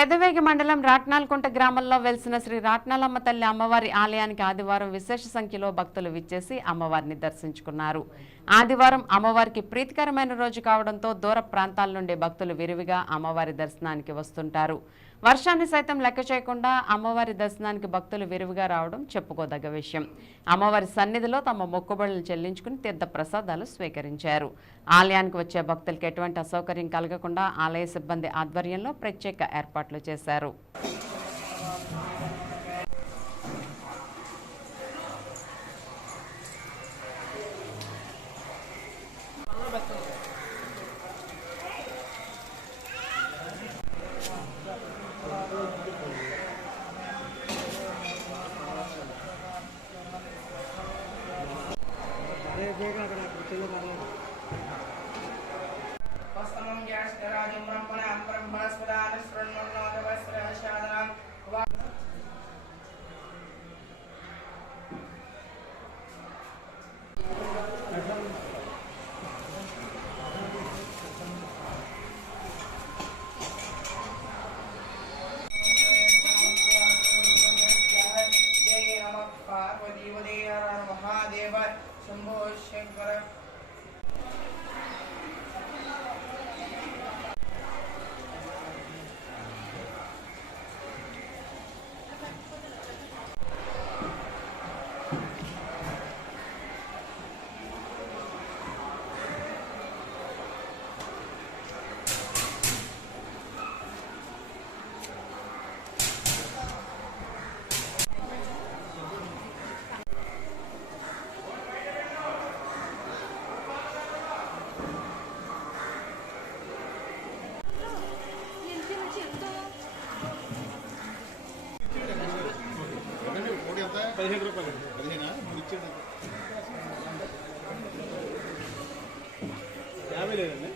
పెదవేగి మండలం రాట్నాల్కుంట గ్రామంలో వెలిసిన శ్రీ రాట్నాలమ్మ తల్లి అమ్మవారి ఆలయానికి ఆదివారం విశేష సంఖ్యలో భక్తులు విచ్చేసి అమ్మవారిని దర్శించుకున్నారు. ఆదివారం అమ్మవారికి ప్రీతికరమైన రోజు కావడంతో దూర ప్రాంతాల నుండి భక్తులు విరివిగా అమ్మవారి దర్శనానికి వస్తుంటారు. వర్షాన్ని సైతం లెక్క చేయకుండా అమ్మవారి దర్శనానికి భక్తులు విరివిగా రావడం చెప్పుకోదగ్గ విషయం. అమ్మవారి సన్నిధిలో తమ మొక్కుబడులను చెల్లించుకుని తీర్థ ప్రసాదాలు స్వీకరించారు. ఆలయానికి వచ్చే భక్తులకు ఎటువంటి అసౌకర్యం కలగకుండా ఆలయ సిబ్బంది ఆధ్వర్యంలో ప్రత్యేక ఏర్పాట్లు చేశారు. महादेव शंभो शंकर ₹15 50 లేదండి.